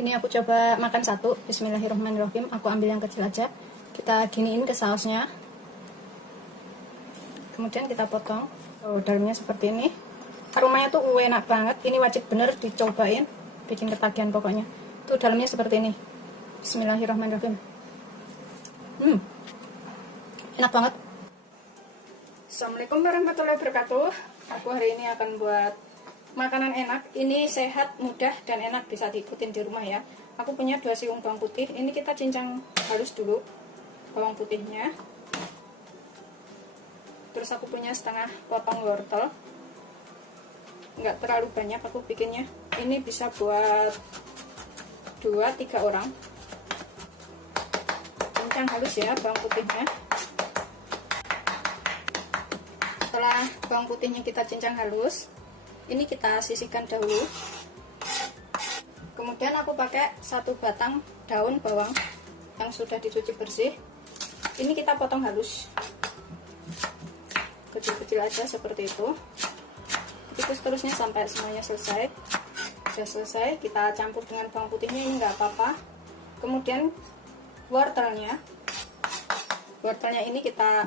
Ini aku coba makan satu. Bismillahirrahmanirrahim. Aku ambil yang kecil aja. Kita giniin ke sausnya. Kemudian kita potong. Oh, dalamnya seperti ini. Aromanya tuh enak banget. Ini wajib bener dicobain. Bikin ketagihan pokoknya. Tuh dalamnya seperti ini. Bismillahirrahmanirrahim. Enak banget. Assalamualaikum warahmatullahi wabarakatuh. Aku hari ini akan buat makanan enak. Ini sehat, mudah, dan enak. Bisa diikutin di rumah ya. Aku punya 2 siung bawang putih. Ini kita cincang halus dulu bawang putihnya. Terus aku punya setengah potong wortel. Nggak terlalu banyak aku bikinnya. Ini bisa buat 2-3 orang. Cincang halus ya bawang putihnya. Setelah bawang putihnya kita cincang halus, ini kita sisihkan dahulu. Kemudian aku pakai 1 batang daun bawang yang sudah dicuci bersih. Ini kita potong halus, kecil-kecil aja seperti itu. Begitu seterusnya sampai semuanya selesai. Sudah selesai, kita campur dengan bawang putihnya, ini nggak apa-apa. Kemudian wortelnya ini kita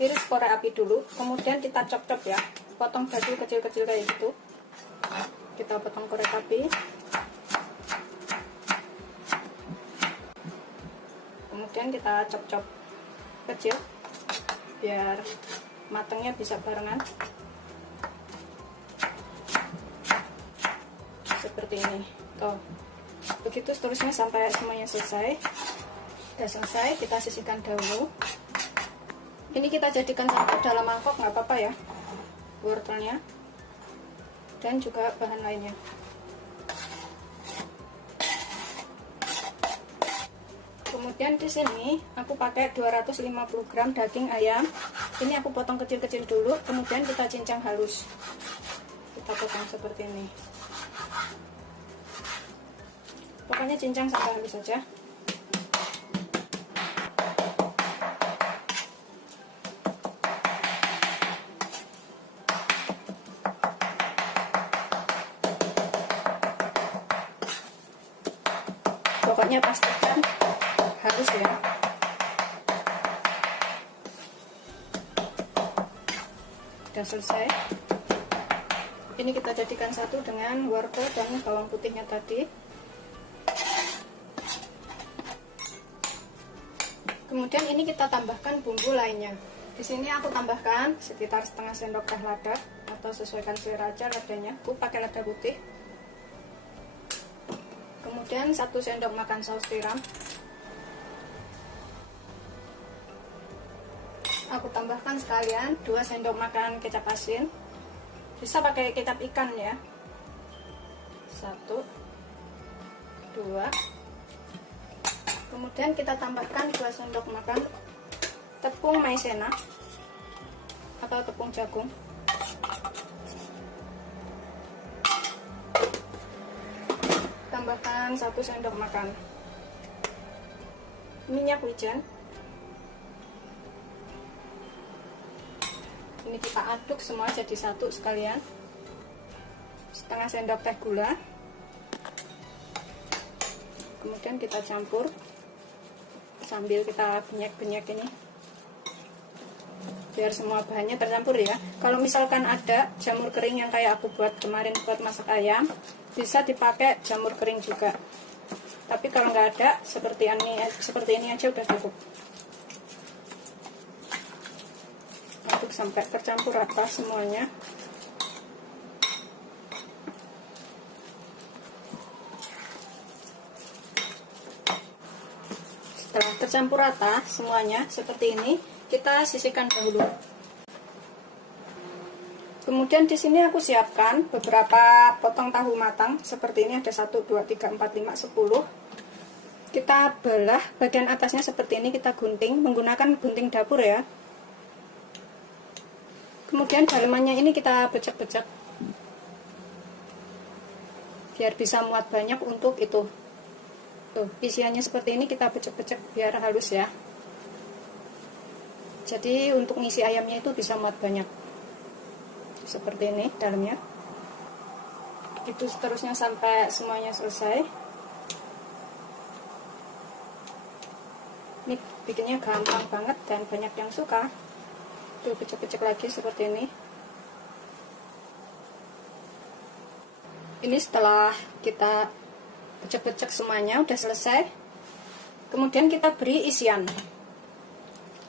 iris korek api dulu, kemudian kita chop-chop ya, potong dadu kecil-kecil kayak gitu. Kita potong korek api, kemudian kita chop-chop kecil biar matangnya bisa barengan seperti ini. Tuh, begitu seterusnya sampai semuanya selesai. Sudah selesai, kita sisihkan dahulu. Ini kita jadikan satu dalam mangkok, nggak apa-apa ya, wortelnya dan juga bahan lainnya. Kemudian di sini aku pakai 250 gram daging ayam. Ini aku potong kecil-kecil dulu, kemudian kita cincang halus. Kita potong seperti ini. Pokoknya cincang sampai halus saja. Pokoknya pastikan halus ya. Sudah selesai. Ini kita jadikan satu dengan wortel dan bawang putihnya tadi. Kemudian ini kita tambahkan bumbu lainnya. Di sini aku tambahkan sekitar setengah sendok teh lada, atau sesuaikan selera aja ladanya. Aku pakai lada putih. Kemudian 1 sendok makan saus tiram. Aku tambahkan sekalian 2 sendok makan kecap asin. Bisa pakai kecap ikan ya. 1, 2. Kemudian kita tambahkan 2 sendok makan tepung maizena atau tepung jagung. Tambahkan 1 sendok makan minyak wijen. Ini kita aduk semua jadi satu sekalian. Setengah sendok teh gula. Kemudian kita campur sambil kita benyak-benyak ini biar semua bahannya tercampur ya. Kalau misalkan ada jamur kering yang kayak aku buat kemarin buat masak ayam, bisa dipakai jamur kering juga. Tapi kalau nggak ada, seperti ini aja udah cukup. Aduk sampai tercampur rata semuanya. Setelah tercampur rata semuanya seperti ini, kita sisihkan dahulu. Kemudian di sini aku siapkan beberapa potong tahu matang seperti ini, ada 1, 2, 3, 4, 5, 10. Kita belah bagian atasnya seperti ini, kita gunting menggunakan gunting dapur ya. Kemudian dalamannya ini kita becek-becek biar bisa muat banyak untuk itu. Tuh, isiannya seperti ini kita becek-becek biar halus ya. Jadi untuk ngisi ayamnya itu bisa muat banyak. Seperti ini dalamnya. Itu seterusnya sampai semuanya selesai. Ini bikinnya gampang banget dan banyak yang suka. Tuh, pecek-pecek lagi seperti ini. Ini setelah kita pecek-pecek semuanya udah selesai, kemudian kita beri isian.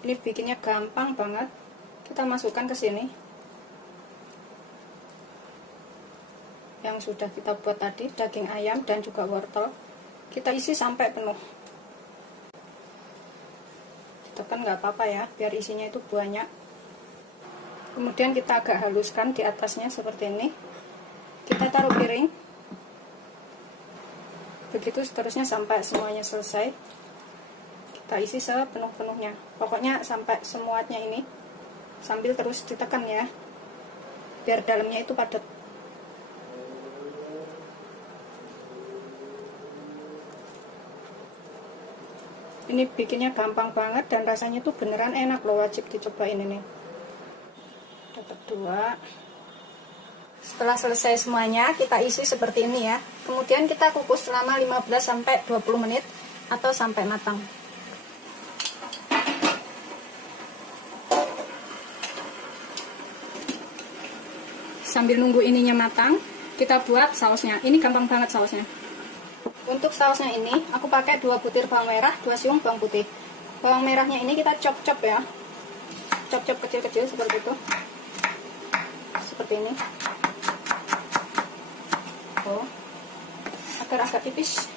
Ini bikinnya gampang banget. Kita masukkan ke sini yang sudah kita buat tadi, daging ayam dan juga wortel. Kita isi sampai penuh. Tekan nggak apa-apa ya, biar isinya itu banyak. Kemudian kita agak haluskan di atasnya seperti ini. Kita taruh piring. Begitu seterusnya sampai semuanya selesai. Kita isi sepenuh-penuhnya. Pokoknya sampai semuanya ini. Sambil terus ditekan ya, biar dalamnya itu padat. Ini bikinnya gampang banget dan rasanya tuh beneran enak loh, wajib dicobain ini. Dapat 2. Setelah selesai semuanya, kita isi seperti ini ya. Kemudian kita kukus selama 15-20 menit atau sampai matang. Sambil nunggu ininya matang, kita buat sausnya. Ini gampang banget sausnya. Untuk sausnya ini, aku pakai 2 butir bawang merah, 2 siung bawang putih. Bawang merahnya ini kita chop-chop ya. Chop-chop kecil-kecil seperti itu. Seperti ini. Oh, agar agak tipis.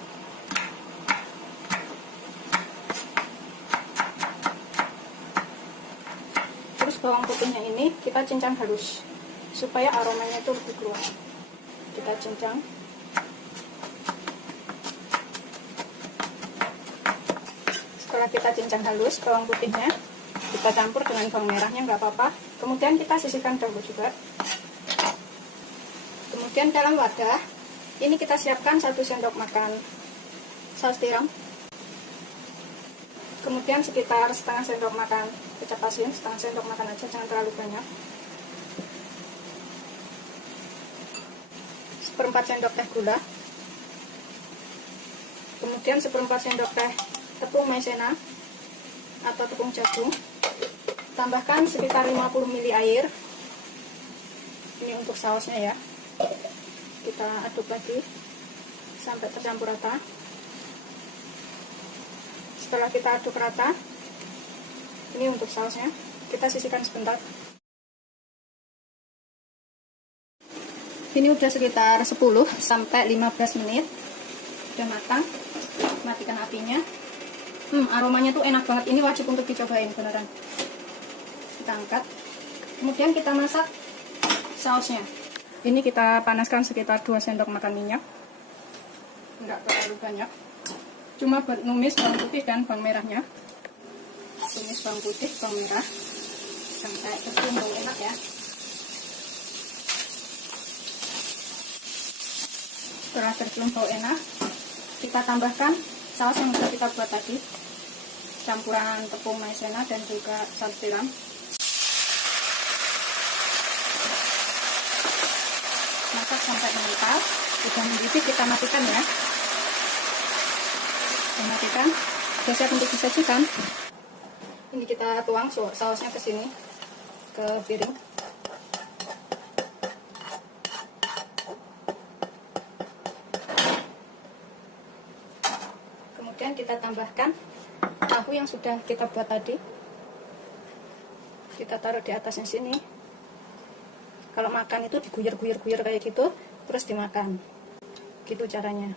Terus bawang putihnya ini kita cincang halus supaya aromanya itu lebih keluar. Kita cincang. Setelah kita cincang halus bawang putihnya, kita campur dengan bawang merahnya, nggak apa-apa. Kemudian kita sisihkan dahulu juga. Kemudian dalam wadah ini kita siapkan 1 sendok makan saus tiram. Kemudian sekitar setengah sendok makan kecap asin, setengah sendok makan aja, jangan terlalu banyak. 1/4 sendok teh gula. Kemudian 1/4 sendok teh tepung maizena atau tepung jagung. Tambahkan sekitar 50 ml air. Ini untuk sausnya ya. Kita aduk lagi sampai tercampur rata. Setelah kita aduk rata, ini untuk sausnya, kita sisihkan sebentar. Ini udah sekitar 10-15 menit, udah matang. Matikan apinya. Aromanya tuh enak banget. Ini wajib untuk dicobain beneran. Kita angkat. Kemudian kita masak sausnya. Ini kita panaskan sekitar 2 sendok makan minyak. Enggak terlalu banyak. Cuma buat numis bawang putih dan bawang merahnya. Tumis bawang putih, bawang merah sampai tercium bau enak ya. Setelah tercium bau enak, kita tambahkan saus yang sudah kita buat tadi, campuran tepung maizena dan juga saus tiram. Masak sampai mengental. Sudah mendidih, kita matikan ya. Kita matikan. Sudah siap untuk disajikan. Ini kita tuang sausnya ke sini, ke piring. Kemudian kita tambahkan tahu yang sudah kita buat tadi. Kita taruh di atasnya sini. Kalau makan itu diguyur-guyur kayak gitu, terus dimakan. Gitu caranya.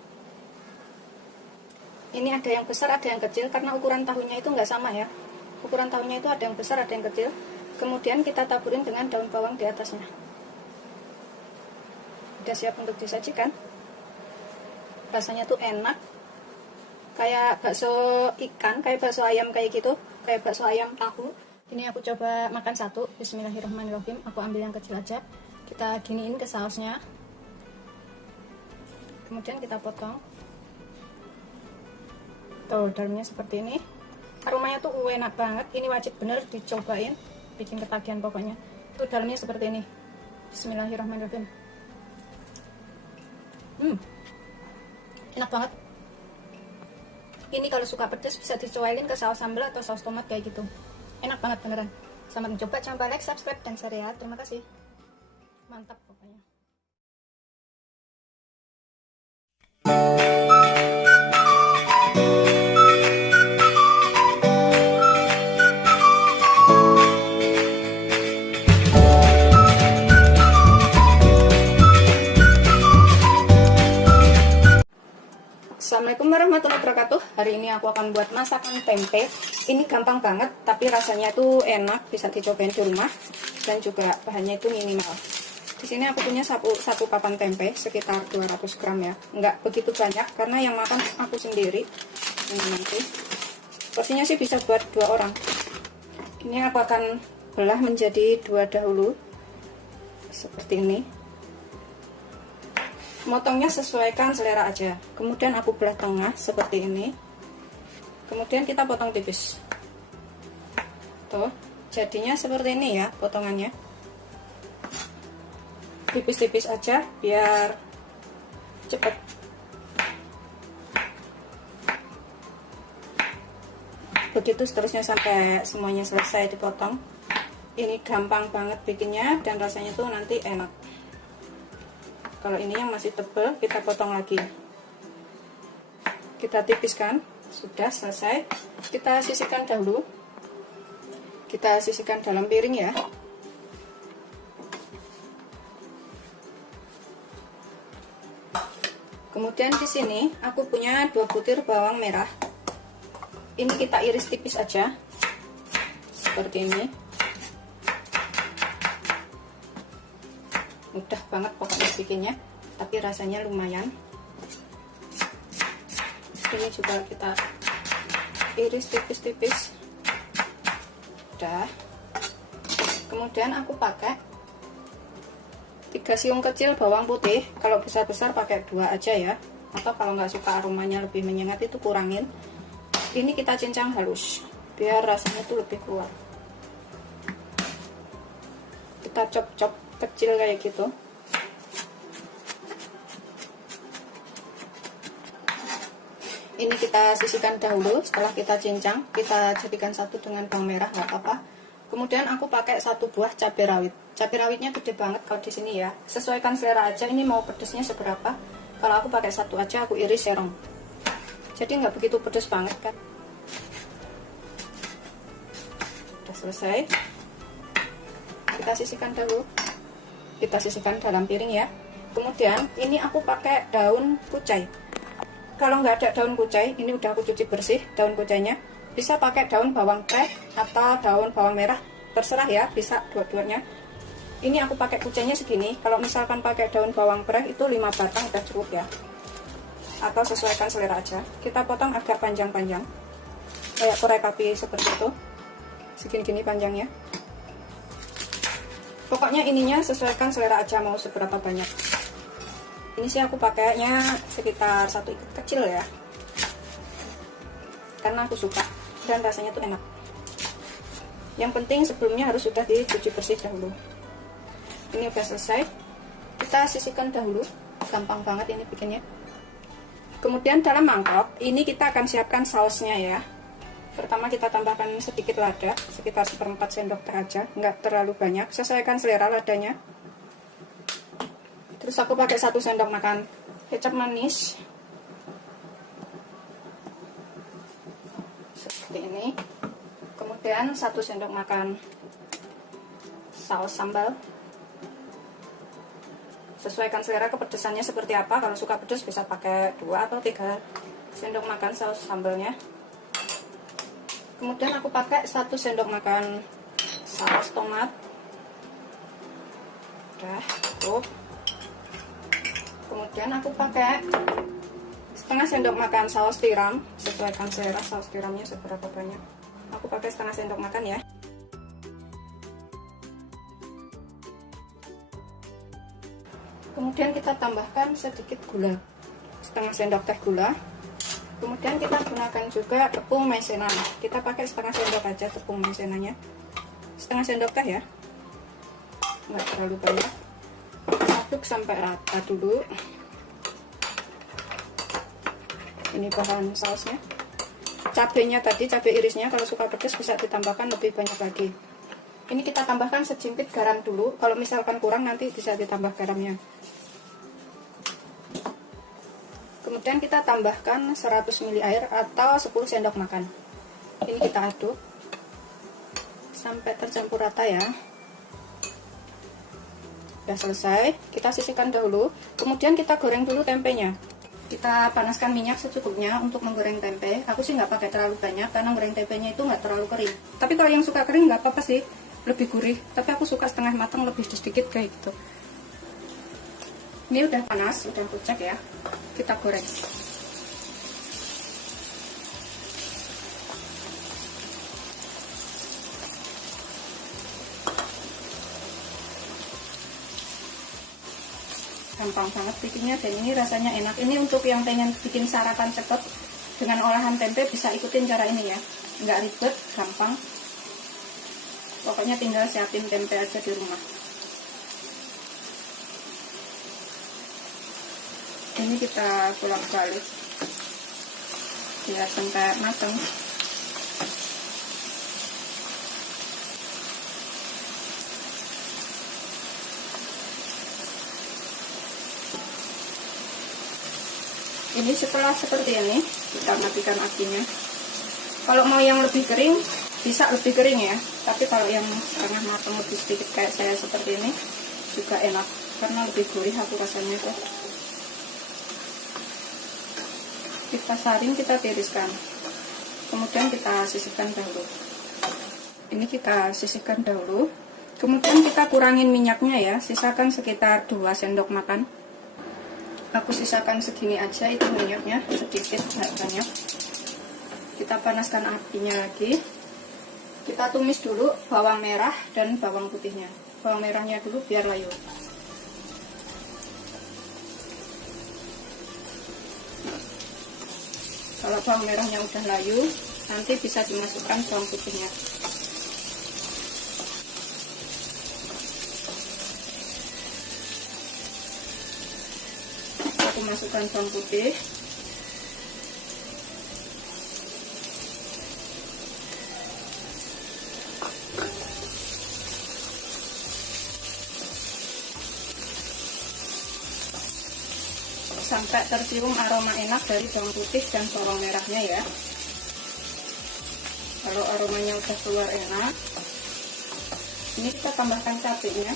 Ini ada yang besar, ada yang kecil, karena ukuran tahunya itu nggak sama ya. Ukuran tahunya itu ada yang besar, ada yang kecil. Kemudian kita taburin dengan daun bawang di atasnya. Udah siap untuk disajikan. Rasanya tuh enak. Kayak bakso ikan, kayak bakso ayam kayak gitu, kayak bakso ayam tahu. Ini aku coba makan satu. Bismillahirrahmanirrahim. Aku ambil yang kecil aja. Kita giniin ke sausnya. Kemudian kita potong. Tuh, dalamnya seperti ini. Aromanya tuh enak banget. Ini wajib bener dicobain. Bikin ketagihan pokoknya. Tuh dalamnya seperti ini. Bismillahirrahmanirrahim. Enak banget. Ini kalau suka pedas bisa dicobain ke saus sambal atau saus tomat kayak gitu. Enak banget beneran. Selamat mencoba, jangan lupa like, subscribe, dan share ya. Terima kasih. Mantap pokoknya. Assalamualaikum warahmatullahi wabarakatuh. Hari ini aku akan buat masakan tempe. Ini gampang banget, tapi rasanya tuh enak, bisa dicobain di rumah. Dan juga bahannya itu minimal. Di sini aku punya satu papan tempe, sekitar 200 gram ya. Nggak begitu banyak, karena yang makan aku sendiri. Ini nanti. Porsinya sih bisa buat 2 orang. Ini aku akan belah menjadi 2 dahulu. Seperti ini. Motongnya sesuaikan selera aja. Kemudian aku belah tengah seperti ini. Kemudian kita potong tipis. Tuh, jadinya seperti ini ya potongannya. Tipis-tipis aja biar cepet. Begitu seterusnya sampai semuanya selesai dipotong. Ini gampang banget bikinnya dan rasanya tuh nanti enak. Kalau ini yang masih tebal, kita potong lagi. Kita tipiskan, sudah selesai. Kita sisihkan dahulu. Kita sisihkan dalam piring ya. Kemudian di sini aku punya 2 butir bawang merah. Ini kita iris tipis aja. Seperti ini. Mudah banget pokoknya bikinnya, tapi rasanya lumayan. Ini juga kita iris tipis-tipis. Udah. Kemudian aku pakai 3 siung kecil bawang putih. Kalau besar-besar pakai 2 aja ya, atau kalau nggak suka aromanya lebih menyengat itu kurangin. Ini kita cincang halus biar rasanya tuh lebih keluar. Kita chop-chop kecil kayak gitu. Ini kita sisihkan dahulu. Setelah kita cincang, kita jadikan satu dengan bawang merah, nggak apa-apa. Kemudian aku pakai 1 buah cabai rawit. Cabai rawitnya gede banget kalau di sini ya. Sesuaikan selera aja. Ini mau pedesnya seberapa? Kalau aku pakai 1 aja, aku iris serong. Jadi nggak begitu pedes banget kan. Udah selesai. Kita sisihkan dahulu. Kita sisihkan dalam piring ya. Kemudian ini aku pakai daun kucai. Kalau nggak ada daun kucai, ini udah aku cuci bersih daun kucainya. Bisa pakai daun bawang preh atau daun bawang merah, terserah ya, bisa dua-duanya. Ini aku pakai kucainya segini. Kalau misalkan pakai daun bawang preh itu 5 batang udah cukup ya. Atau sesuaikan selera aja. Kita potong agak panjang-panjang, kayak korek api seperti itu. Segini-gini panjangnya. Pokoknya ininya sesuaikan selera aja mau seberapa banyak. Ini sih aku pakainya sekitar 1 ikat kecil ya. Karena aku suka dan rasanya tuh enak. Yang penting sebelumnya harus sudah dicuci bersih dahulu. Ini udah selesai. Kita sisihkan dahulu. Gampang banget ini bikinnya. Kemudian dalam mangkok ini kita akan siapkan sausnya ya. Pertama kita tambahkan sedikit lada, sekitar 1/4 sendok teh aja, nggak terlalu banyak, sesuaikan selera ladanya. Terus aku pakai 1 sendok makan kecap manis, seperti ini. Kemudian 1 sendok makan saus sambal. Sesuaikan selera kepedesannya seperti apa. Kalau suka pedas bisa pakai 2 atau 3 sendok makan saus sambalnya. Kemudian aku pakai 1 sendok makan saus tomat. Udah cukup. Kemudian aku pakai setengah sendok makan saus tiram. Sesuaikan selera saus tiramnya seberapa banyak. Aku pakai setengah sendok makan ya. Kemudian kita tambahkan sedikit gula, setengah sendok teh gula. Kemudian kita gunakan juga tepung maizena. Kita pakai setengah sendok aja tepung maizenanya, setengah sendok teh ya, nggak terlalu banyak. Aduk sampai rata dulu. Ini bahan sausnya. Cabenya tadi, cabai irisnya kalau suka pedas bisa ditambahkan lebih banyak lagi. Ini kita tambahkan sejimpit garam dulu. Kalau misalkan kurang nanti bisa ditambah garamnya. Kemudian kita tambahkan 100 ml air atau 10 sendok makan. Ini kita aduk sampai tercampur rata ya. Sudah selesai, kita sisihkan dahulu. Kemudian kita goreng dulu tempenya. Kita panaskan minyak secukupnya untuk menggoreng tempe. Aku sih nggak pakai terlalu banyak karena goreng tempenya itu nggak terlalu kering. Tapi kalau yang suka kering nggak apa-apa sih, lebih gurih. Tapi aku suka setengah matang, lebih sedikit kayak gitu. Ini udah panas, udah aku cek ya. Kita goreng. Gampang banget bikinnya dan ini rasanya enak. Ini untuk yang pengen bikin sarapan cepet dengan olahan tempe bisa ikutin cara ini ya. Nggak ribet, gampang. Pokoknya tinggal siapin tempe aja di rumah. Ini kita bolak-balik biar sampai matang. Ini setelah seperti ini kita matikan apinya. Kalau mau yang lebih kering bisa lebih kering ya, tapi kalau yang setengah matang lebih sedikit kayak saya seperti ini juga enak karena lebih gurih aku rasanya tuh. Kita saring, kita tiriskan, kemudian kita sisihkan dahulu. Ini kita sisihkan dahulu, kemudian kita kurangin minyaknya ya, sisakan sekitar 2 sendok makan. Aku sisakan segini aja, itu minyaknya sedikit, nggak banyak. Kita panaskan apinya lagi. Kita tumis dulu bawang merah dan bawang putihnya. Bawang merahnya dulu biar layu. Kalau bawang merahnya udah layu, nanti bisa dimasukkan bawang putihnya. Aku masukkan bawang putih. Sampai tercium aroma enak dari bawang putih dan bawang merahnya ya. Kalau aromanya udah keluar enak, ini kita tambahkan cabenya.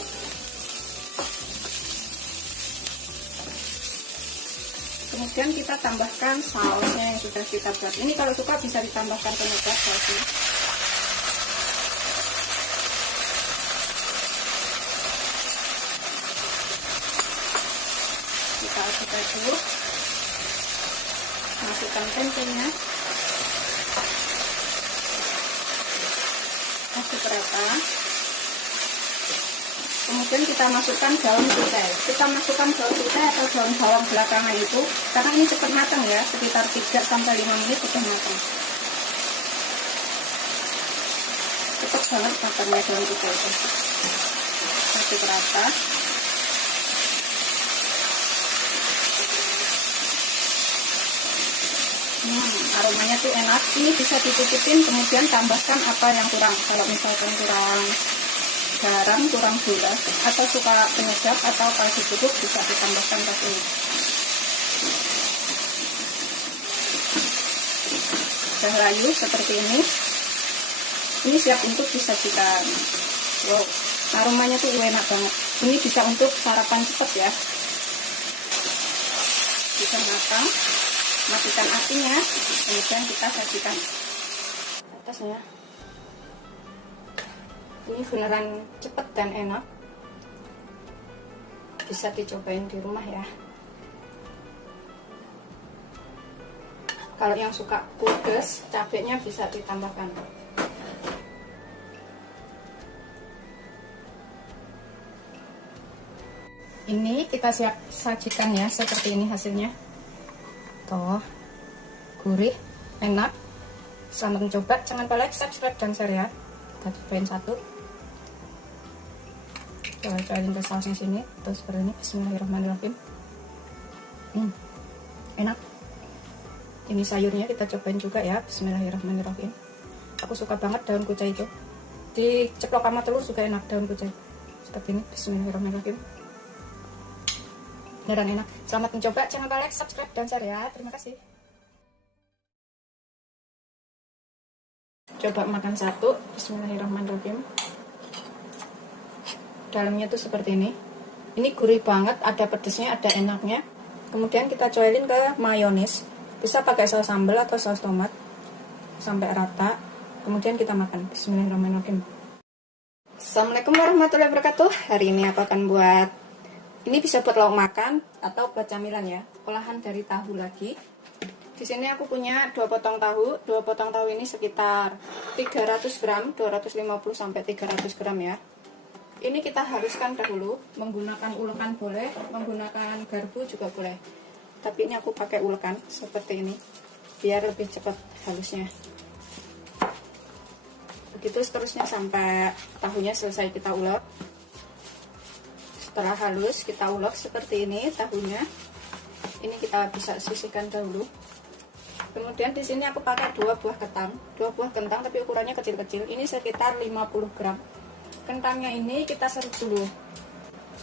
Kemudian kita tambahkan sausnya yang sudah kita buat. Ini kalau suka bisa ditambahkan penyedap sausnya. Kita aduk-aduk, masukkan tempenya, aduk rata. Kemudian kita masukkan daun putih. Kita masukkan daun putih atau daun bawang belakangan itu karena ini cepat matang ya, sekitar 3-5 menit sudah matang. Cepat banget matangnya daun putih itu. Aduk rata. Aromanya tuh enak. Ini bisa ditutupin, kemudian tambahkan apa yang kurang. Kalau misalkan kurang garam, kurang gula, atau suka penyedap atau kaldu bubuk bisa ditambahkan ke sini. Sudah layu seperti ini. Ini siap untuk disajikan. Wow, aromanya tuh enak banget. Ini bisa untuk sarapan cepat ya. Bisa matang. Matikan apinya, kemudian kita sajikan atasnya. Ini beneran cepet dan enak, bisa dicobain di rumah ya. Kalau yang suka pedas, cabenya bisa ditambahkan. Ini kita siap sajikan ya, seperti ini hasilnya. Tuh, gurih, enak. Selamat mencoba. Jangan lupa like, subscribe, dan share ya. Kita cobain satu. Cobain ke sausnya sini. Terus seperti ini. Bismillahirrahmanirrahim. Enak. Ini sayurnya kita cobain juga ya. Bismillahirrahmanirrahim. Aku suka banget daun kucai itu. Diceplok sama telur juga enak daun kucai. Seperti ini. Bismillahirrahmanirrahim. Beneran enak. Selamat mencoba. Jangan lupa like, subscribe, dan share ya. Terima kasih. Coba makan satu. Bismillahirrahmanirrahim. Dalamnya tuh seperti ini. Ini gurih banget. Ada pedesnya, ada enaknya. Kemudian kita coelin ke mayonis. Bisa pakai saus sambal atau saus tomat sampai rata. Kemudian kita makan. Bismillahirrahmanirrahim. Assalamualaikum warahmatullahi wabarakatuh. Hari ini aku akan buat, ini bisa buat lauk makan atau buat camilan ya. Olahan dari tahu lagi. Di sini aku punya 2 potong tahu. 2 potong tahu ini sekitar 300 gram, 250 sampai 300 gram ya. Ini kita haluskan dahulu, menggunakan ulekan boleh, menggunakan garpu juga boleh. Tapi ini aku pakai ulekan seperti ini, biar lebih cepat halusnya. Begitu seterusnya sampai tahunya selesai kita ulek. Setelah halus kita ulek seperti ini tahunya. Ini kita bisa sisihkan dahulu. Kemudian di sini aku pakai 2 buah kentang, 2 buah kentang tapi ukurannya kecil-kecil. Ini sekitar 50 gram. Kentangnya ini kita serut dulu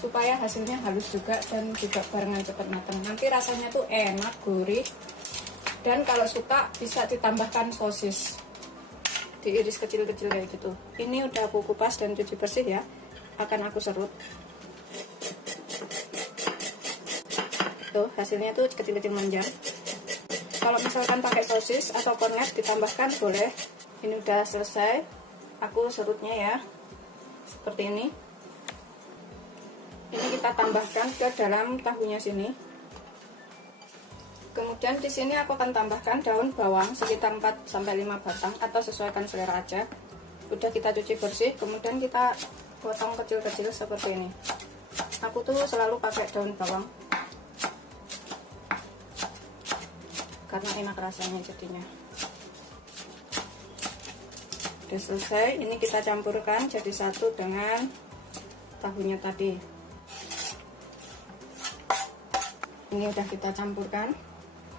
supaya hasilnya halus juga dan juga barengan cepat matang. Nanti rasanya tuh enak, gurih. Dan kalau suka bisa ditambahkan sosis, diiris kecil-kecil kayak gitu. Ini udah aku kupas dan cuci bersih ya. Akan aku serut. Tuh hasilnya tuh kecil-kecil manjang. Kalau misalkan pakai sosis atau kornet ditambahkan boleh. Ini udah selesai. Aku serutnya ya. Seperti ini. Ini kita tambahkan ke dalam tahunya sini. Kemudian di sini aku akan tambahkan daun bawang sekitar 4 sampai 5 batang atau sesuaikan selera aja. Udah kita cuci bersih, kemudian kita potong kecil-kecil seperti ini. Aku tuh selalu pakai daun bawang. Karena enak rasanya jadinya. Udah selesai, ini kita campurkan jadi satu dengan tahunya tadi. Ini udah kita campurkan.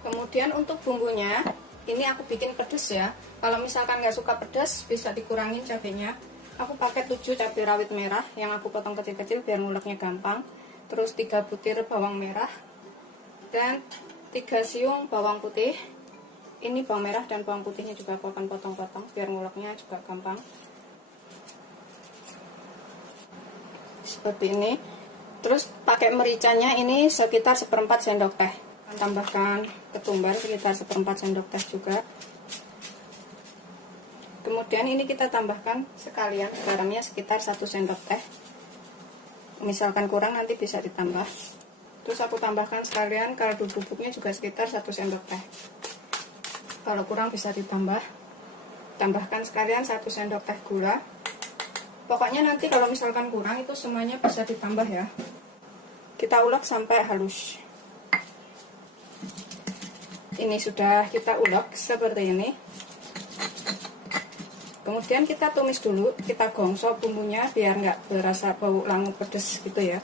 Kemudian untuk bumbunya, ini aku bikin pedas ya. Kalau misalkan nggak suka pedas, bisa dikurangin cabenya. Aku pakai 7 cabai rawit merah yang aku potong kecil-kecil biar nguleknya gampang. Terus 3 butir bawang merah dan 3 siung bawang putih. Ini bawang merah dan bawang putihnya juga aku akan potong-potong biar nguleknya juga gampang. Seperti ini. Terus pakai mericanya ini sekitar 1/4 sendok teh. Tambahkan ketumbar sekitar 1/4 sendok teh juga. Kemudian ini kita tambahkan sekalian garamnya sekitar 1 sendok teh. Misalkan kurang nanti bisa ditambah. Terus aku tambahkan sekalian kaldu bubuknya juga sekitar 1 sendok teh. Kalau kurang bisa ditambah. Tambahkan sekalian 1 sendok teh gula. Pokoknya nanti kalau misalkan kurang itu semuanya bisa ditambah ya. Kita ulek sampai halus. Ini sudah kita ulek seperti ini. Kemudian kita tumis dulu, kita gongso bumbunya biar nggak berasa bau langu pedes gitu ya.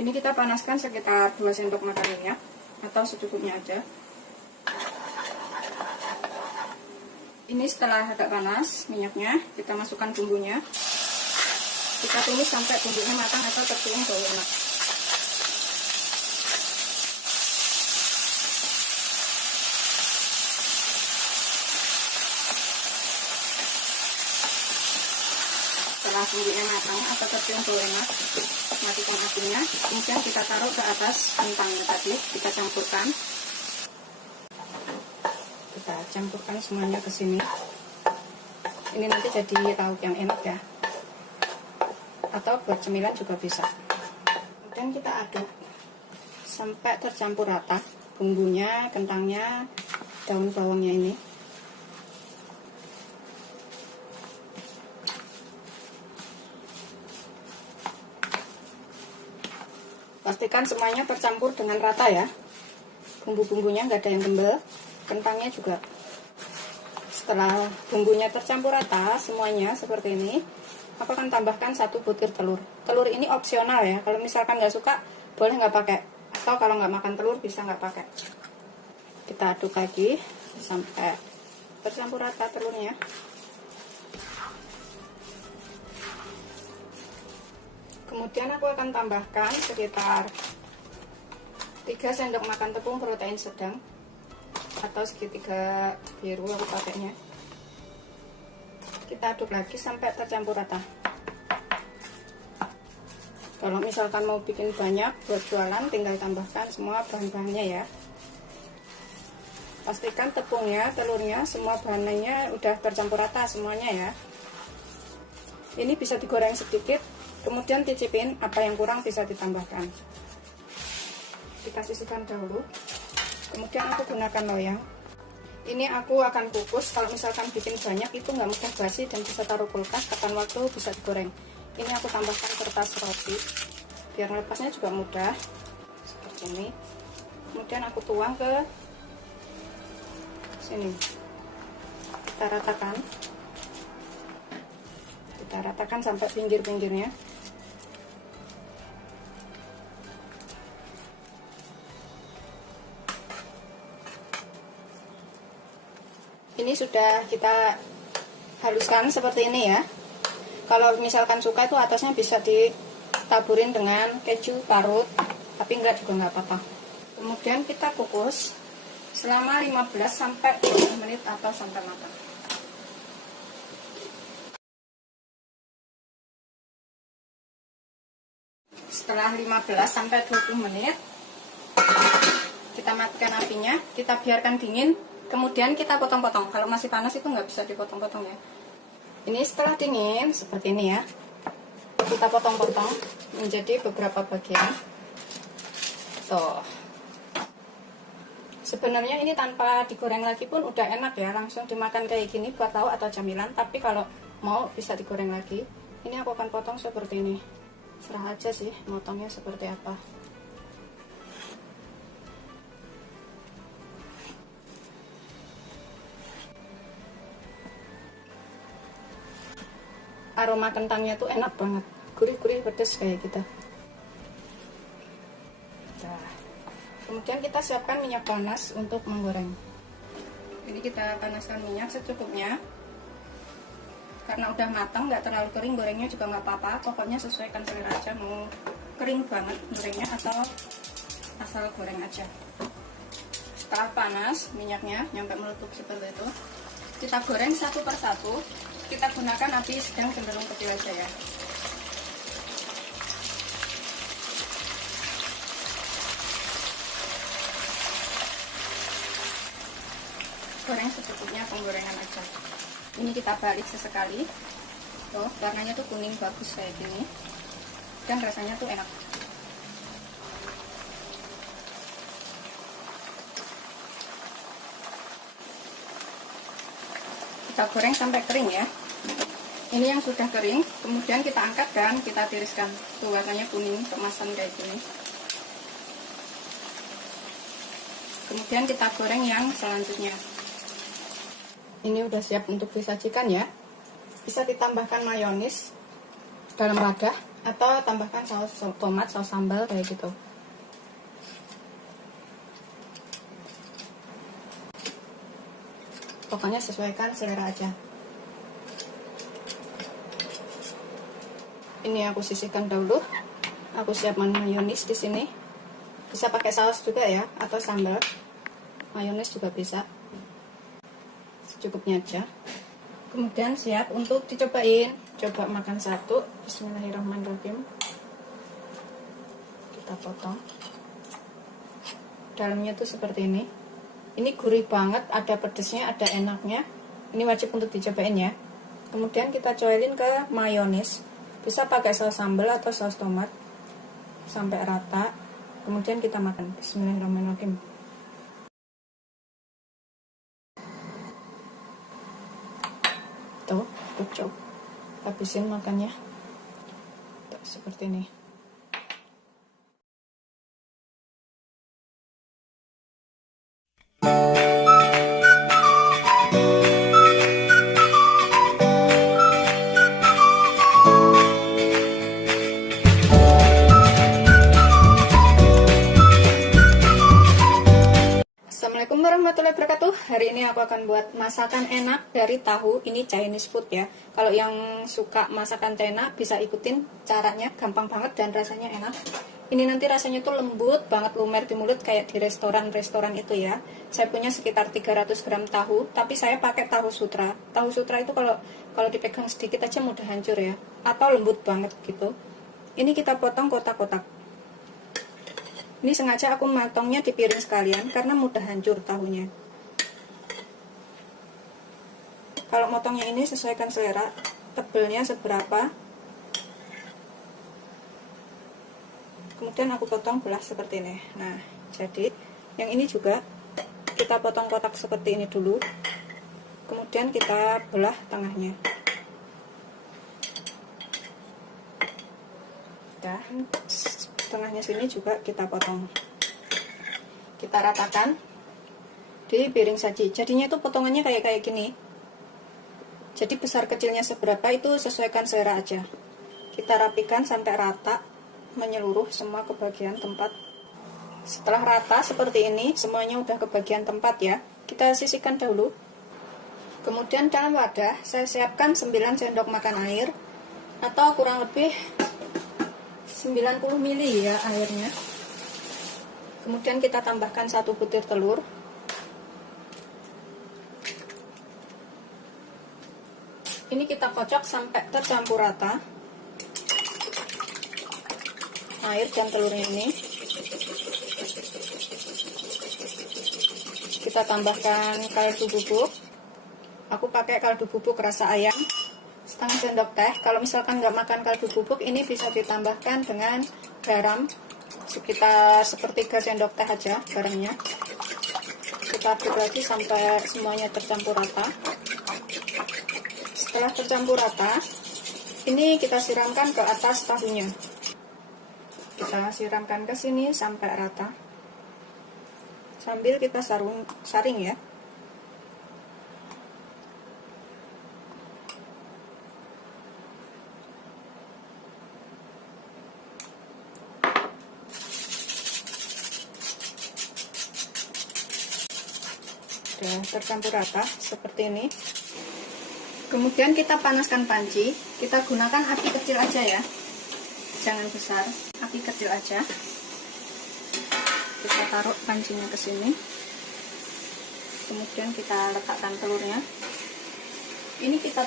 Ini kita panaskan sekitar 2 sendok makan minyak atau secukupnya aja. Ini setelah agak panas minyaknya, kita masukkan bumbunya. Kita tumis sampai bumbunya matang atau tercium bau enak. Setelah bumbunya matang atau tercium bau enak, matikan apinya. Kemudian kita taruh ke atas kentangnya tadi, kita campurkan. Kita campurkan semuanya ke sini. Ini nanti jadi lauk yang enak ya. Atau buat cemilan juga bisa. Kemudian kita aduk sampai tercampur rata bumbunya, kentangnya, daun bawangnya ini. Pastikan semuanya tercampur dengan rata ya. Bumbu-bumbunya nggak ada yang tembel, kentangnya juga. Setelah bumbunya tercampur rata semuanya seperti ini, aku akan tambahkan 1 butir telur. Telur ini opsional ya. Kalau misalkan nggak suka, boleh nggak pakai. Atau kalau nggak makan telur, bisa nggak pakai. Kita aduk lagi sampai tercampur rata telurnya. Kemudian aku akan tambahkan sekitar 3 sendok makan tepung protein sedang atau segitiga biru aku pakainya. Kita aduk lagi sampai tercampur rata. Kalau misalkan mau bikin banyak buat jualan, tinggal tambahkan semua bahan-bahannya ya. Pastikan tepungnya, telurnya, semua bahannya udah tercampur rata semuanya ya. Ini bisa digoreng sedikit, kemudian cicipin apa yang kurang bisa ditambahkan. Kita sisihkan dahulu. Kemudian aku gunakan loyang. Ini aku akan kukus. Kalau misalkan bikin banyak itu nggak mudah basi dan bisa taruh kulkas, kapan waktu bisa digoreng. Ini aku tambahkan kertas roti biar melepasnya juga mudah seperti ini. Kemudian aku tuang ke sini. Kita ratakan sampai pinggir-pinggirnya. Ini sudah kita haluskan seperti ini ya. Kalau misalkan suka itu atasnya bisa ditaburin dengan keju parut, tapi enggak juga enggak apa-apa. Kemudian kita kukus selama 15 sampai 20 menit atau sampai matang. Setelah 15 sampai 20 menit kita matikan apinya, kita biarkan dingin. Kemudian kita potong-potong. Kalau masih panas itu nggak bisa dipotong-potong ya. Ini setelah dingin seperti ini ya. Kita potong-potong menjadi beberapa bagian. Tuh. Sebenarnya ini tanpa digoreng lagi pun udah enak ya. Langsung dimakan kayak gini buat lauk atau camilan. Tapi kalau mau bisa digoreng lagi. Ini aku akan potong seperti ini. Serah aja sih motongnya seperti apa. Aroma kentangnya tuh enak banget, gurih-gurih pedas kayak gitu. Nah, kemudian kita siapkan minyak panas untuk menggoreng. Ini kita panaskan minyak secukupnya. Karena udah matang, nggak terlalu kering, gorengnya juga nggak apa-apa. Pokoknya sesuaikan selera aja, mau kering banget gorengnya atau asal goreng aja. Setelah panas minyaknya nyampe meletup seperti itu, kita goreng satu persatu. Kita gunakan api sedang cenderung kecil aja ya. Goreng secukupnya penggorengan aja. Ini kita balik sesekali. Tuh, warnanya tuh kuning bagus kayak gini. Dan rasanya tuh enak. Kita goreng sampai kering ya. Ini yang sudah kering, kemudian kita angkat dan kita tiriskan. Tuh warnanya kuning kemasan kayak gini. Kemudian kita goreng yang selanjutnya. Ini udah siap untuk disajikan ya. Bisa ditambahkan mayonis dalam wadah atau tambahkan saus tomat, saus sambal kayak gitu. Pokoknya sesuaikan selera aja. Ini aku sisihkan dahulu. Aku siapkan mayonis di sini. Bisa pakai saus juga ya, atau sambal. Mayonis juga bisa. Secukupnya aja. Kemudian siap untuk dicobain. Coba makan satu. Bismillahirrahmanirrahim. Kita potong. Dalamnya tuh seperti ini. Ini gurih banget, ada pedesnya, ada enaknya. Ini wajib untuk dicobain ya. Kemudian kita coelin ke mayonis. Bisa pakai saus sambal atau saus tomat. Sampai rata. Kemudian kita makan. Bismillahirrahmanirrahim. Tuh, cukup. Habisin makannya. Tuh, seperti ini. warahmatullahi wabarakatuh. Hari ini aku akan buat masakan enak dari tahu. Ini Chinese food ya. Kalau yang suka masakan China bisa ikutin caranya, gampang banget dan rasanya enak. Ini nanti rasanya tuh lembut banget, lumer di mulut kayak di restoran-restoran itu ya. Saya punya sekitar 300 gram tahu, tapi saya pakai tahu sutra. Tahu sutra itu kalau dipegang sedikit aja mudah hancur ya, atau lembut banget gitu. Ini kita potong kotak-kotak. Ini sengaja aku matongnya di piring sekalian karena mudah hancur tahunya. Kalau motongnya ini sesuaikan selera, tebelnya seberapa. Kemudian aku potong belah seperti ini. Nah, jadi yang ini juga kita potong kotak seperti ini dulu. Kemudian kita belah tengahnya. Dan tengahnya sini juga kita potong, kita ratakan di piring saji. Jadinya itu potongannya kayak gini. Jadi besar kecilnya seberapa itu sesuaikan selera aja. Kita rapikan sampai rata, menyeluruh semua ke bagian tempat. Setelah rata seperti ini, semuanya udah ke bagian tempat ya, kita sisihkan dahulu. Kemudian dalam wadah saya siapkan 9 sendok makan air, atau kurang lebih 90 ml ya airnya. Kemudian kita tambahkan 1 butir telur. Ini kita kocok sampai tercampur rata air dan telurnya ini. Kita tambahkan kaldu bubuk. Aku pakai kaldu bubuk rasa ayam setengah sendok teh. Kalau misalkan nggak makan kaldu bubuk, ini bisa ditambahkan dengan garam sekitar sepertiga sendok teh aja garamnya. Kita aduk lagi sampai semuanya tercampur rata. Setelah tercampur rata, ini kita siramkan ke atas tahunya. Kita siramkan ke sini sampai rata, sambil kita saring ya. Sudah tercampur rata seperti ini. Kemudian kita panaskan panci. Kita gunakan api kecil aja ya, jangan besar, api kecil aja. Kita taruh pancinya ke sini. Kemudian kita letakkan telurnya. Ini kita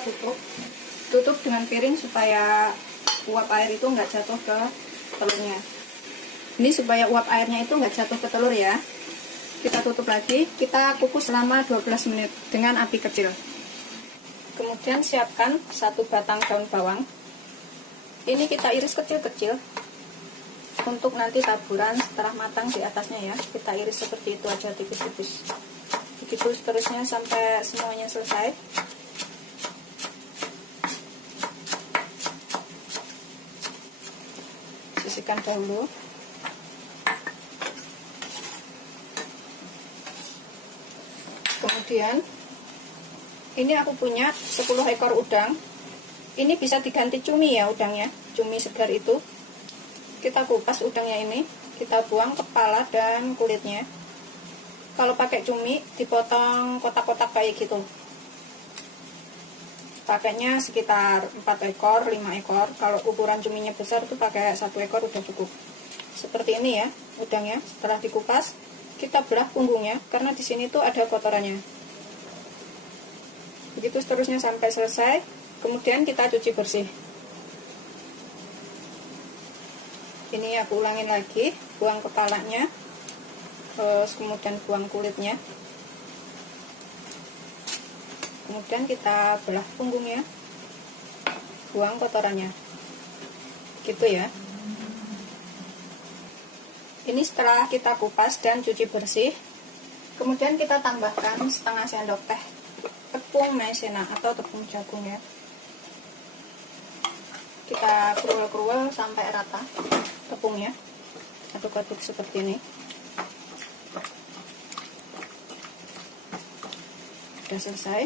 tutup dengan piring supaya uap air itu nggak jatuh ke telurnya. Ini supaya uap airnya itu nggak jatuh ke telur ya. Kita tutup lagi, kita kukus selama 12 menit dengan api kecil. Kemudian siapkan 1 batang daun bawang. Ini kita iris kecil-kecil untuk nanti taburan setelah matang di atasnya ya. Kita iris seperti itu aja, tipis-tipis. Begitu seterusnya sampai semuanya selesai. Sisihkan dahulu. Kemudian ini aku punya 10 ekor udang. Ini bisa diganti cumi ya udangnya, cumi segar itu. Kita kupas udangnya ini, kita buang kepala dan kulitnya. Kalau pakai cumi dipotong kotak-kotak kayak gitu. Pakainya sekitar 4 ekor, 5 ekor. Kalau ukuran cuminya besar tuh pakai 1 ekor udah cukup. Seperti ini ya udangnya. Setelah dikupas, kita belah punggungnya karena di sini tuh ada kotorannya. Begitu seterusnya sampai selesai. Kemudian kita cuci bersih. Ini aku ulangin lagi, buang kepalanya, terus kemudian buang kulitnya. Kemudian kita belah punggungnya, buang kotorannya. Gitu ya. Ini setelah kita kupas dan cuci bersih, kemudian kita tambahkan setengah sendok teh tepung maizena atau tepung jagung ya. Kita kerual-kerual sampai rata tepungnya, aduk-aduk seperti ini. Sudah selesai.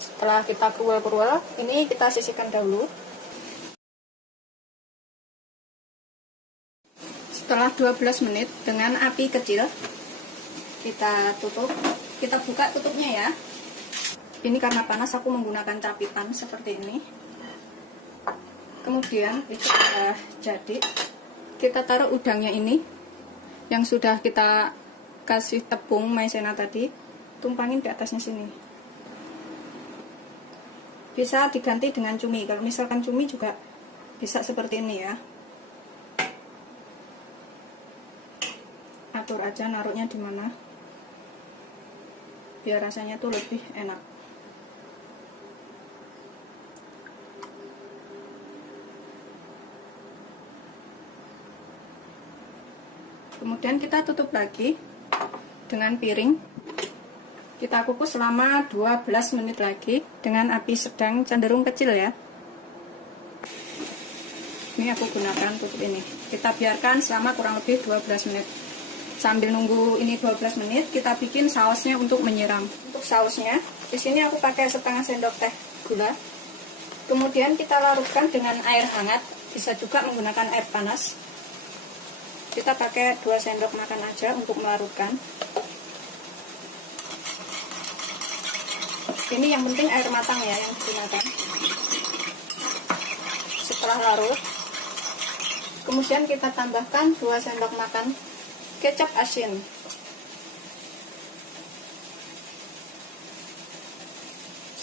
Setelah kita kerual-kerual, ini kita sisihkan dahulu. Setelah 12 menit dengan api kecil, Kita tutup, kita buka tutupnya ya. Ini karena panas aku menggunakan capitan seperti ini. Kemudian itu sudah jadi. Kita taruh udangnya ini yang sudah kita kasih tepung maizena tadi, tumpangin di atasnya sini. Bisa diganti dengan cumi. Kalau misalkan cumi juga bisa seperti ini ya. Atur aja naruhnya di mana, biar rasanya tuh lebih enak. Kemudian kita tutup lagi dengan piring. Kita kukus selama 12 menit lagi dengan api sedang cenderung kecil ya. Ini aku gunakan tutup ini. Kita biarkan selama kurang lebih 12 menit. Sambil nunggu ini 12 menit, kita bikin sausnya untuk menyiram. Untuk sausnya, di sini aku pakai setengah sendok teh gula. Kemudian kita larutkan dengan air hangat, bisa juga menggunakan air panas. Kita pakai 2 sendok makan aja untuk melarutkan. Ini yang penting air matang ya yang digunakan. Setelah larut, kemudian kita tambahkan 2 sendok makan kecap asin.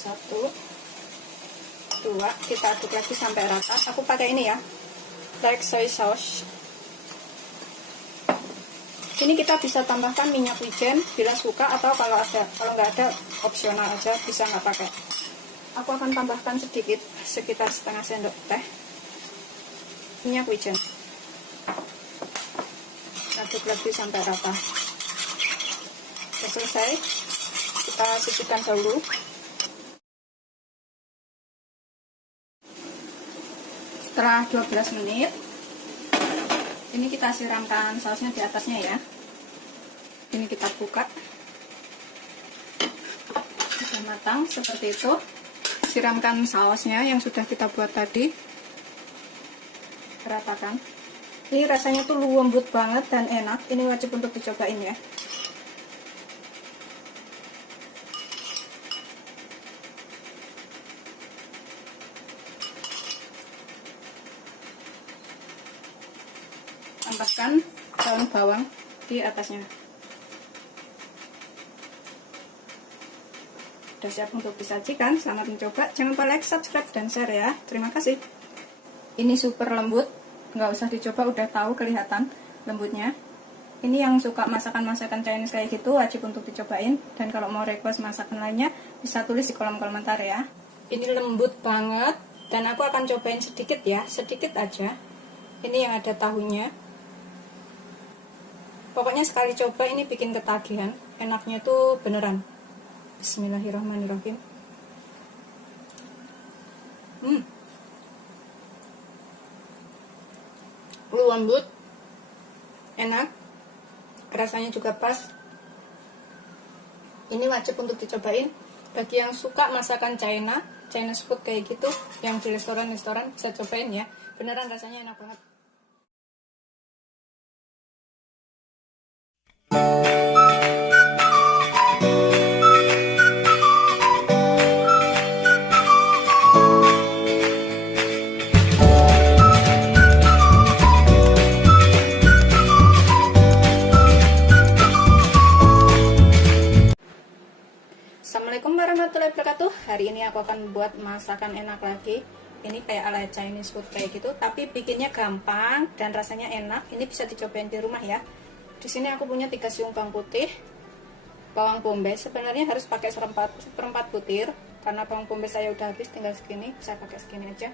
1, 2, kita aduk lagi sampai rata. Aku pakai ini ya, black soy sauce. Ini kita bisa tambahkan minyak wijen bila suka, atau kalau ada, kalau nggak ada opsional aja, bisa nggak pakai. Aku akan tambahkan sedikit, sekitar setengah sendok teh minyak wijen. Aduk lagi sampai rata. Sudah selesai, kita sisihkan dahulu. Setelah 12 menit, ini kita siramkan sausnya di atasnya ya. Ini kita buka. Sudah matang seperti itu. Siramkan sausnya yang sudah kita buat tadi. Ratakan. Ini rasanya tuh lembut banget dan enak. Ini wajib untuk dicobain ya. Tambahkan daun bawang di atasnya. Sudah siap untuk disajikan. Selamat mencoba. Jangan lupa like, subscribe, dan share ya. Terima kasih. Ini super lembut, nggak usah dicoba udah tahu kelihatan lembutnya. Ini yang suka masakan-masakan Chinese kayak gitu wajib untuk dicobain. Dan kalau mau request masakan lainnya bisa tulis di kolom komentar ya. Ini lembut banget dan aku akan cobain sedikit ya, sedikit aja. Ini yang ada tahunya. Pokoknya sekali coba ini bikin ketagihan. Enaknya tuh beneran. Bismillahirrahmanirrahim. Lembut, enak, rasanya juga pas. Ini wajib untuk dicobain. Bagi yang suka masakan Chinese food kayak gitu, yang di restoran-restoran bisa cobain ya. Beneran rasanya enak banget. Assalamualaikum warahmatullahi wabarakatuh. Hari ini aku akan buat masakan enak lagi. Ini kayak ala Chinese food kayak gitu, tapi bikinnya gampang dan rasanya enak. Ini bisa dicobain di rumah ya. Di sini aku punya 3 siung bawang putih, bawang bombay. Sebenarnya harus pakai seperempat butir, karena bawang bombay saya udah habis, tinggal segini. Saya pakai segini aja.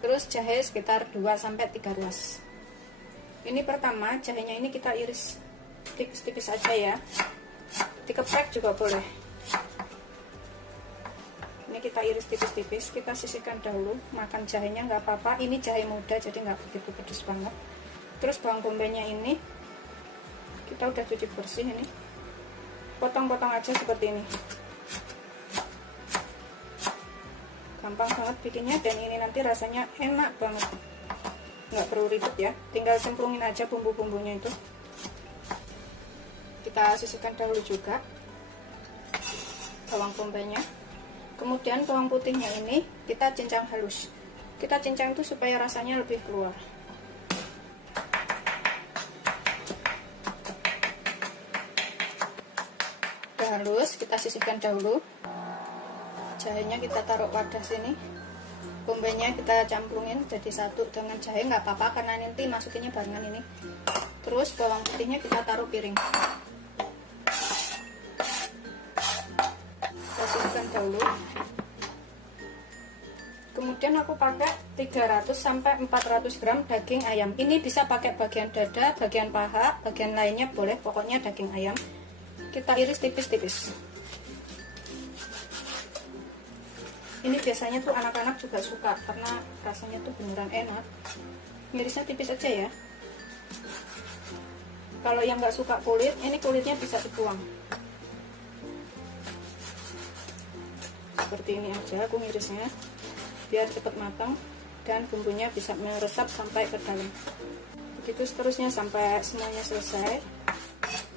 Terus jahe sekitar 2-3 ruas. Ini pertama, jahenya ini kita iris tipis-tipis aja ya. Dikeprek juga boleh. Ini kita iris tipis-tipis, kita sisihkan dahulu. Makan jahenya nggak apa-apa, ini jahe muda jadi nggak begitu pedes banget. Terus bawang bombaynya ini kita udah cuci bersih, ini potong-potong aja seperti ini. Gampang banget bikinnya dan ini nanti rasanya enak banget. Nggak perlu ribet ya, tinggal cemplungin aja bumbu-bumbunya itu. kita sisihkan dahulu juga bawang bombaynya. Kemudian bawang putihnya ini kita cincang halus. Kita cincang itu supaya rasanya lebih keluar. Udah halus, kita sisihkan dahulu. Jahenya kita taruh wadah sini. Bombaynya kita camplungin jadi satu dengan jahe, nggak apa-apa karena nanti masukinnya barengan ini. Terus bawang putihnya kita taruh piring. Kita sisihkan dahulu. Kemudian aku pakai 300 sampai 400 gram daging ayam. Ini bisa pakai bagian dada, bagian paha, bagian lainnya boleh, pokoknya daging ayam. Kita iris tipis-tipis. Ini biasanya tuh anak-anak juga suka karena rasanya tuh beneran enak. Ngirisnya tipis aja ya. Kalau yang nggak suka kulit, ini kulitnya bisa dibuang. Seperti ini aja aku ngirisnya, biar cepat matang dan bumbunya bisa meresap sampai ke dalam. Begitu seterusnya sampai semuanya selesai.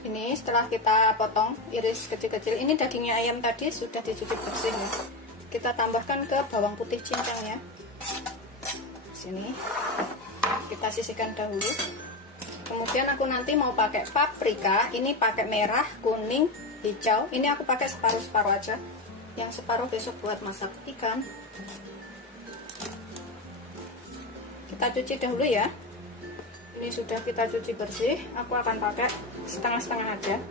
Ini setelah kita potong, iris kecil-kecil. Ini dagingnya ayam tadi sudah dicuci bersih ya. Kita tambahkan ke bawang putih cincangnya. Sini kita sisihkan dahulu. Kemudian aku nanti mau pakai paprika. Ini pakai merah, kuning, hijau. Ini aku pakai separuh-separuh aja. Yang separuh besok buat masak ikan. Kita cuci dahulu ya. Ini sudah kita cuci bersih. Aku akan pakai setengah-setengah aja.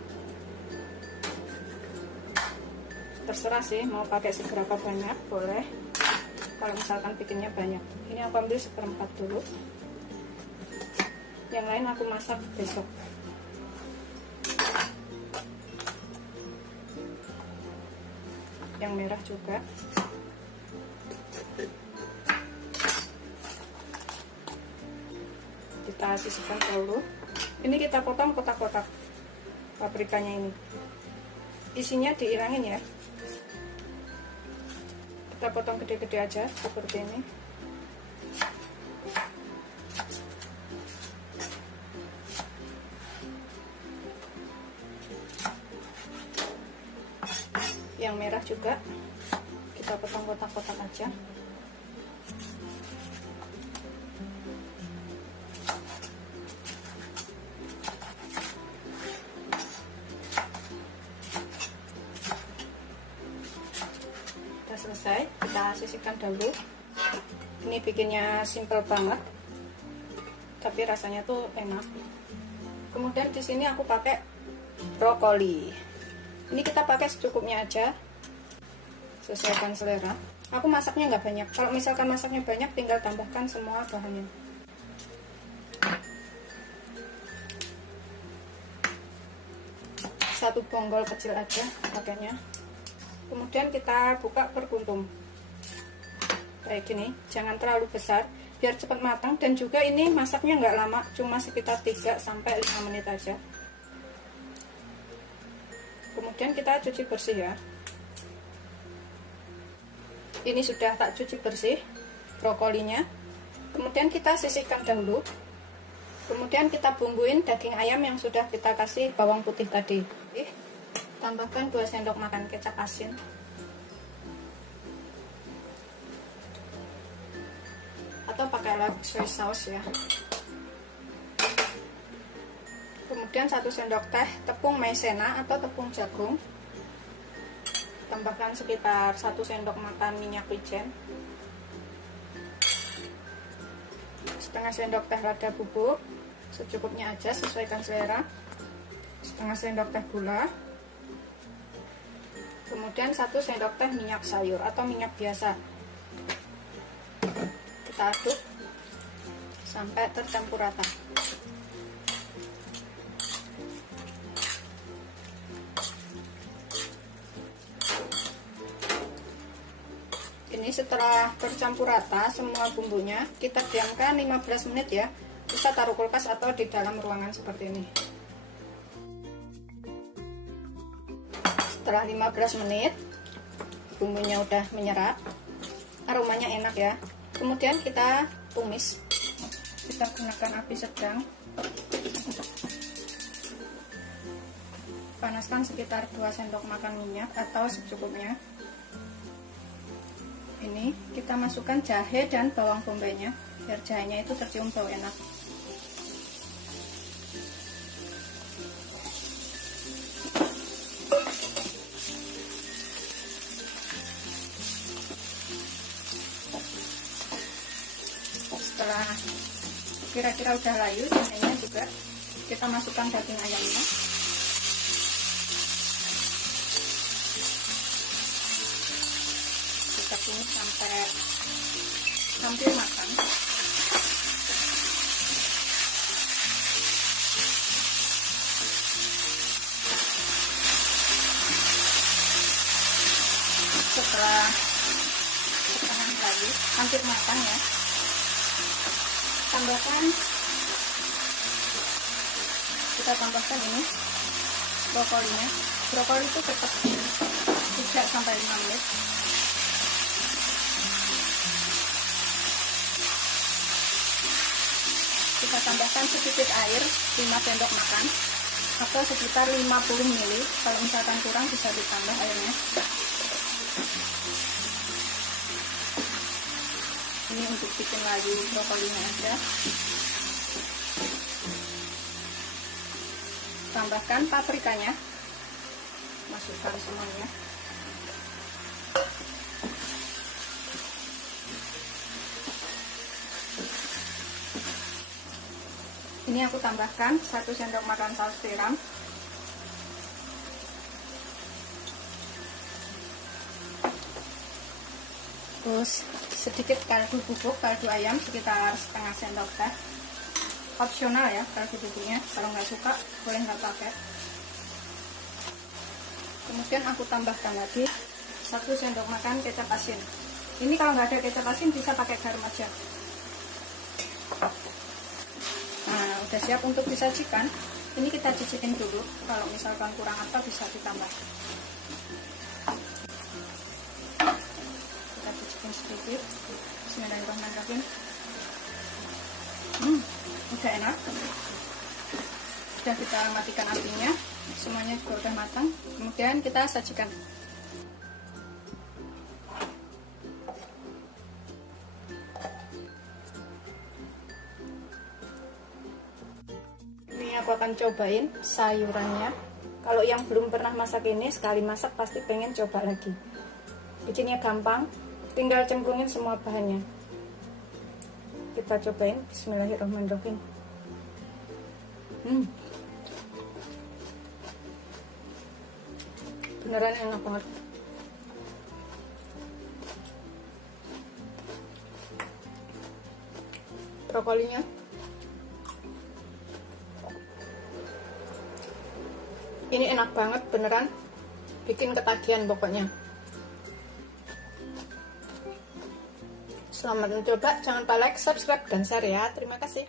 Terserah sih mau pakai seberapa banyak, boleh. Kalau misalkan bikinnya banyak, ini aku ambil 1/4 dulu. Yang lain aku masak besok. Yang merah juga. Kita sisihkan dulu. Ini kita potong kotak-kotak paprikanya ini. Isinya diilangin ya. Kita potong gede-gede aja seperti ini. Yang merah juga kita potong kotak-kotak aja. Selesai, kita sisihkan dahulu. Ini bikinnya simple banget, tapi rasanya tuh enak. Kemudian di sini aku pakai brokoli. Ini kita pakai secukupnya aja, sesuaikan selera. Aku masaknya nggak banyak. Kalau misalkan masaknya banyak, tinggal tambahkan semua bahannya. Satu bonggol kecil aja pakainya. Kemudian kita buka per kuntum kayak gini, jangan terlalu besar biar cepat matang. Dan juga ini masaknya nggak lama, cuma sekitar 3 sampai 5 menit aja. Kemudian kita cuci bersih ya. Ini sudah tak cuci bersih brokolinya. Kemudian kita sisihkan dahulu. Kemudian kita bumbuin daging ayam yang sudah kita kasih bawang putih tadi. Tambahkan 2 sendok makan kecap asin. Atau pakai soy sauce ya. Kemudian 1 sendok teh tepung maizena atau tepung jagung. Tambahkan sekitar 1 sendok makan minyak wijen. Setengah sendok teh lada bubuk, secukupnya aja, sesuaikan selera. Setengah sendok teh gula. Kemudian 1 sendok teh minyak sayur atau minyak biasa. Kita aduk sampai tercampur rata. Ini setelah tercampur rata semua bumbunya, kita diamkan 15 menit ya. Bisa taruh kulkas atau di dalam ruangan seperti ini. Setelah 15 menit bumbunya udah menyerap, aromanya enak ya. Kemudian kita tumis. Kita gunakan api sedang. panaskan sekitar 2 sendok makan minyak atau secukupnya. Ini kita masukkan jahe dan bawang bombaynya biar jahenya itu tercium bau enak. Setelah kira-kira udah layu jahenya juga, kita masukkan daging ayamnya. Kita tumis sampai hampir matang. Setelah setengah layu, hampir matang ya, kita tambahkan ini brokolinya. Brokoli itu cepat 3-5 menit. Kita tambahkan sedikit air 5 sendok makan atau sekitar 50 ml. Kalau misalkan kurang bisa ditambah airnya. Ini untuk bikin layu brokolinya aja. Tambahkan paprikanya, masukkan semuanya. Ini aku tambahkan 1 sendok makan saus tiram. Terus sedikit kaldu bubuk, kaldu ayam sekitar setengah sendok teh. Opsional ya kaldu bubuknya, kalau nggak suka boleh nggak pakai. Kemudian aku tambahkan lagi 1 sendok makan kecap asin. Ini kalau nggak ada kecap asin bisa pakai garam aja. Nah, udah siap untuk disajikan. Ini kita cicipin dulu, kalau misalkan kurang apa bisa ditambah. Kita cicipin sedikit. Bismillahirrahmanirrahim. Udah enak. Sudah kita matikan apinya, semuanya juga udah matang. Kemudian kita sajikan. Ini aku akan cobain sayurannya. Kalau yang belum pernah masak ini, sekali masak pasti pengen coba lagi. Bikinnya gampang, tinggal cemplungin semua bahannya. Kita cobain. Bismillahirrahmanirrahim. Beneran enak banget. Brokolinya ini enak banget, beneran bikin ketagihan pokoknya. Selamat mencoba, jangan lupa like, subscribe, dan share ya. Terima kasih.